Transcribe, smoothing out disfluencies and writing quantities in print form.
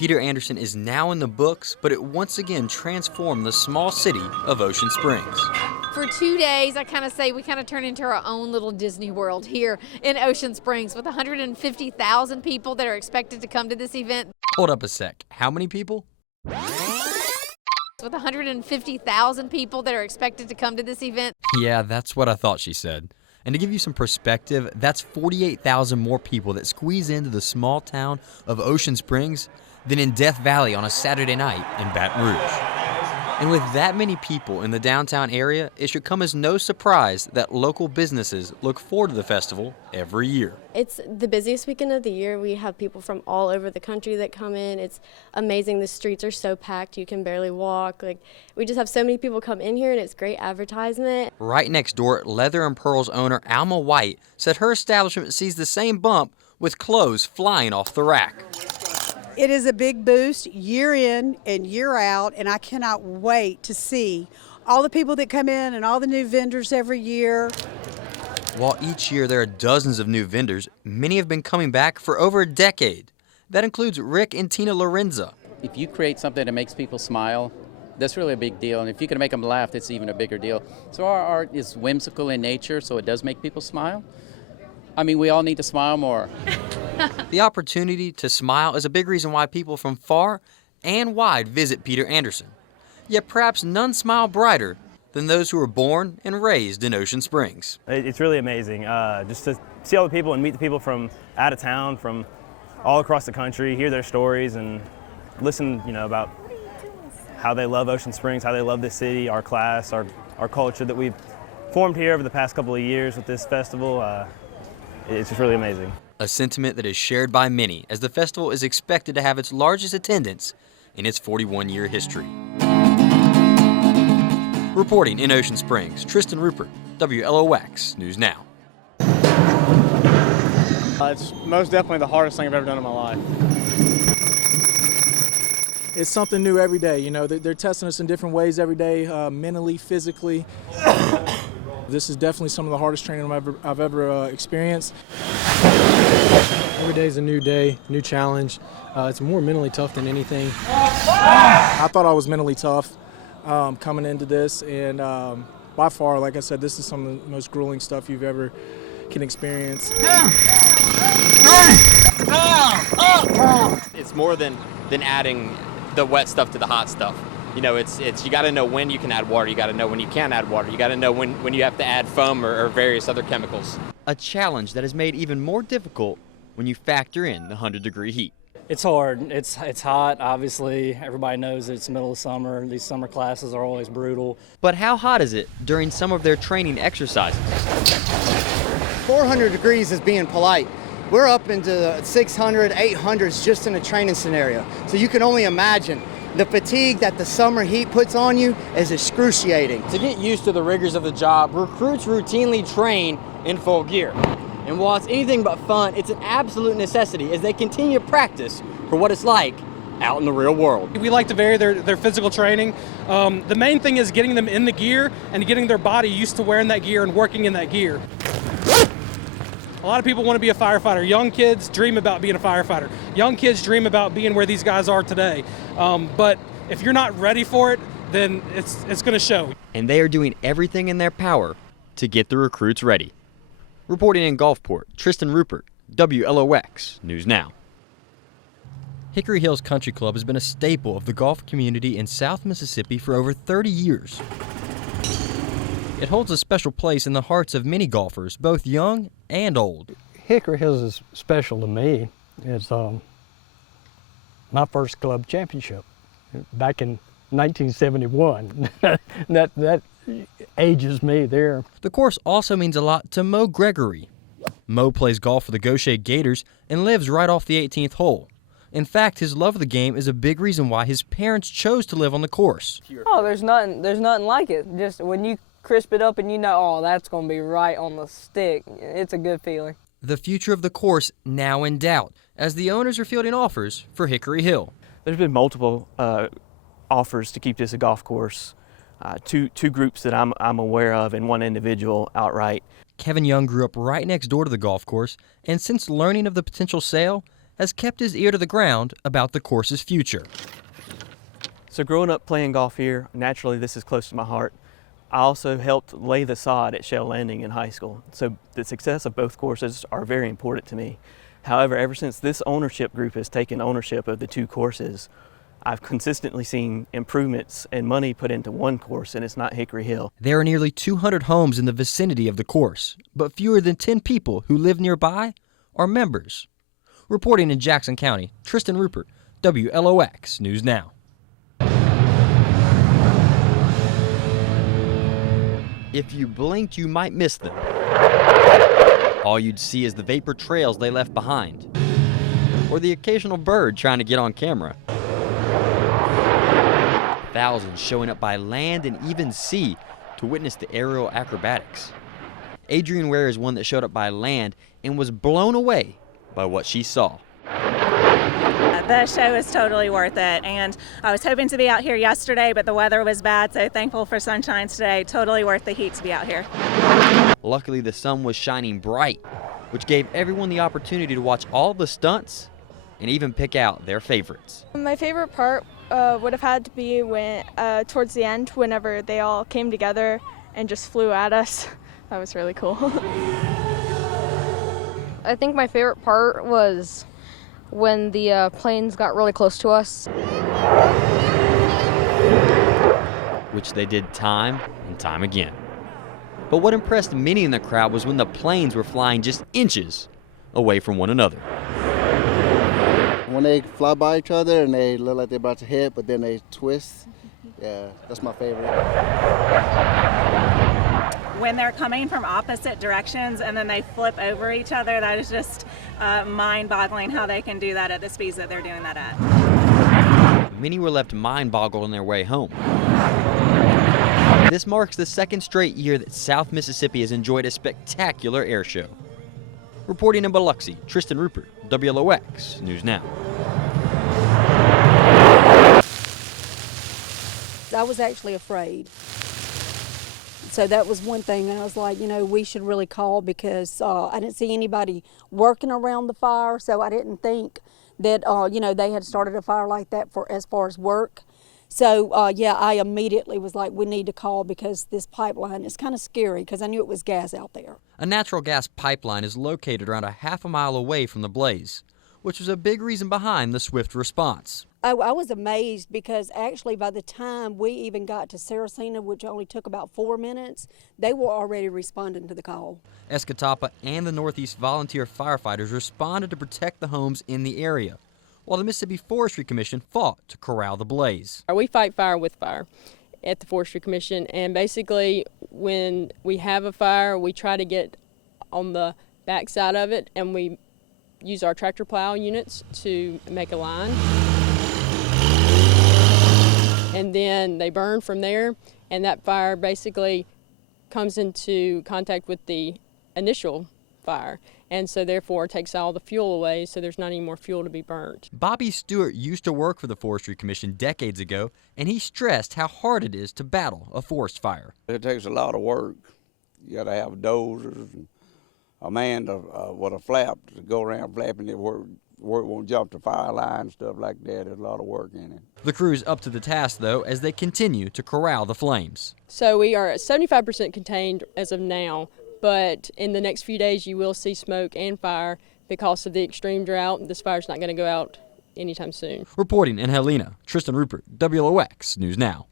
Peter Anderson is now in the books, but it once again transformed the small city of Ocean Springs. For 2 days, I kind of say we kind of turn into our own little Disney World here in Ocean Springs with 150,000 people that are expected to come to this event. Hold up a sec. How many people? With 150,000 people that are expected to come to this event. Yeah, that's what I thought she said. And to give you some perspective, that's 48,000 more people that squeeze into the small town of Ocean Springs than in Death Valley on a Saturday night in Baton Rouge. And with that many people in the downtown area, it should come as no surprise that local businesses look forward to the festival every year. It's the busiest weekend of the year. We have people from all over the country that come in. It's amazing. The streets are so packed you can barely walk. We just have so many people come in here, and it's great advertisement. Right next door, Leather and Pearl's owner Alma White said her establishment sees the same bump with clothes flying off the rack. It is a big boost year in and year out, and I cannot wait to see all the people that come in and all the new vendors every year. While each year there are dozens of new vendors, many have been coming back for over a decade. That includes Rick and Tina Lorenza. If you create something that makes people smile, that's really a big deal. And if you can make them laugh, it's even a bigger deal. So our art is whimsical in nature, so it does make people smile. I mean, we all need to smile more. The opportunity to smile is a big reason why people from far and wide visit Peter Anderson. Yet perhaps none smile brighter than those who were born and raised in Ocean Springs. It's really amazing just to see all the people and meet the people from out of town, from all across the country, hear their stories and listen, about how they love Ocean Springs, how they love this city, our class, our culture that we've formed here over the past couple of years with this festival. It's just really amazing. A sentiment that is shared by many, as the festival is expected to have its largest attendance in its 41-year history. Reporting in Ocean Springs, Tristan Rupert, WLOX News Now. It's most definitely the hardest thing I've ever done in my life. It's something new every day. They're testing us in different ways every day, mentally, physically. This is definitely some of the hardest training I've ever experienced. Every day is a new day, new challenge. It's more mentally tough than anything. I thought I was mentally tough coming into this, and by far, like I said, this is some of the most grueling stuff you've ever can experience. It's more than adding the wet stuff to the hot stuff. It's you got to know when you can add water, you got to know when you can't add water, you got to know when you have to add foam or various other chemicals. A challenge that is made even more difficult when you factor in the 100-degree heat. It's hard. It's hot, obviously. Everybody knows it's the middle of summer. These summer classes are always brutal. But how hot is it during some of their training exercises? 400 degrees is being polite. We're up into 600, 800s just in a training scenario. So you can only imagine the fatigue that the summer heat puts on you is excruciating. To get used to the rigors of the job, recruits routinely train in full gear. And while it's anything but fun, it's an absolute necessity as they continue to practice for what it's like out in the real world. We like to vary their physical training. The main thing is getting them in the gear and getting their body used to wearing that gear and working in that gear. A lot of people want to be a firefighter. Young kids dream about being a firefighter. Young kids dream about being where these guys are today. But if you're not ready for it, then it's going to show. And they are doing everything in their power to get the recruits ready. Reporting in Gulfport, Tristan Rupert, WLOX News Now. Hickory Hills Country Club has been a staple of the golf community in South Mississippi for over 30 years. It holds a special place in the hearts of many golfers, both young and old. Hickory Hills is special to me. It's my first club championship back in 1971. that ages me there. The course also means a lot to Mo Gregory. Mo plays golf for the Gaucher Gators and lives right off the 18th hole. In fact, his love of the game is a big reason why his parents chose to live on the course. Oh, there's nothing like it. Just when you crisp it up and oh, that's going to be right on the stick, it's a good feeling. The future of the course now in doubt, as the owners are fielding offers for Hickory Hill. There's been multiple offers to keep this a golf course. Two groups that I'm aware of, and one individual outright. Kevin Young grew up right next door to the golf course, and since learning of the potential sale, has kept his ear to the ground about the course's future. So growing up playing golf here, naturally this is close to my heart. I also helped lay the sod at Shell Landing in high school, so the success of both courses are very important to me. However, ever since this ownership group has taken ownership of the two courses, I've consistently seen improvements and money put into one course, and it's not Hickory Hill. There are nearly 200 homes in the vicinity of the course, but fewer than 10 people who live nearby are members. Reporting in Jackson County, Tristan Rupert, WLOX News Now. If you blinked, you might miss them. All you'd see is the vapor trails they left behind, or the occasional bird trying to get on camera. Thousands showing up by land and even sea to witness the aerial acrobatics. Adrienne Ware is one that showed up by land and was blown away by what she saw. The show is totally worth it, and I was hoping to be out here yesterday, but the weather was bad, so thankful for sunshine today. Totally worth the heat to be out here. Luckily, the sun was shining bright, which gave everyone the opportunity to watch all the stunts and even pick out their favorites. My favorite part would have had to be when towards the end, whenever they all came together and just flew at us. That was really cool. I think my favorite part was when the planes got really close to us. Which they did time and time again. But what impressed many in the crowd was when the planes were flying just inches away from one another. When they fly by each other and they look like they're about to hit, but then they twist, yeah, that's my favorite. When they're coming from opposite directions and then they flip over each other, that is just mind-boggling how they can do that at the speeds that they're doing that at. Many were left mind-boggled on their way home. This marks the second straight year that South Mississippi has enjoyed a spectacular air show. Reporting in Biloxi, Tristan Rupert, WLOX News Now. I was actually afraid. So that was one thing, and I was like, we should really call because I didn't see anybody working around the fire, so I didn't think that, they had started a fire like that for as far as work. So, I immediately was like, we need to call because this pipeline is kind of scary because I knew it was gas out there. A natural gas pipeline is located around a half a mile away from the blaze, which was a big reason behind the swift response. I was amazed because actually by the time we even got to Saracena, which only took about 4 minutes, they were already responding to the call. Escatapa and the Northeast volunteer firefighters responded to protect the homes in the area, while the Mississippi Forestry Commission fought to corral the blaze. We fight fire with fire at the Forestry Commission, and basically when we have a fire, we try to get on the back side of it, and we use our tractor plow units to make a line. And then they burn from there, and that fire basically comes into contact with the initial fire, and so therefore it takes all the fuel away, so there's not any more fuel to be burnt. Bobby Stewart used to work for the Forestry Commission decades ago, and he stressed how hard it is to battle a forest fire. It takes a lot of work. You got to have dozers and a man with a flap to go around flapping it where it won't jump the fire line and stuff like that. There's a lot of work in it. The crew's up to the task, though, as they continue to corral the flames. So we are at 75% contained as of now, but in the next few days you will see smoke and fire because of the extreme drought. This fire's not going to go out anytime soon. Reporting in Helena, Tristan Rupert, WLOX News Now.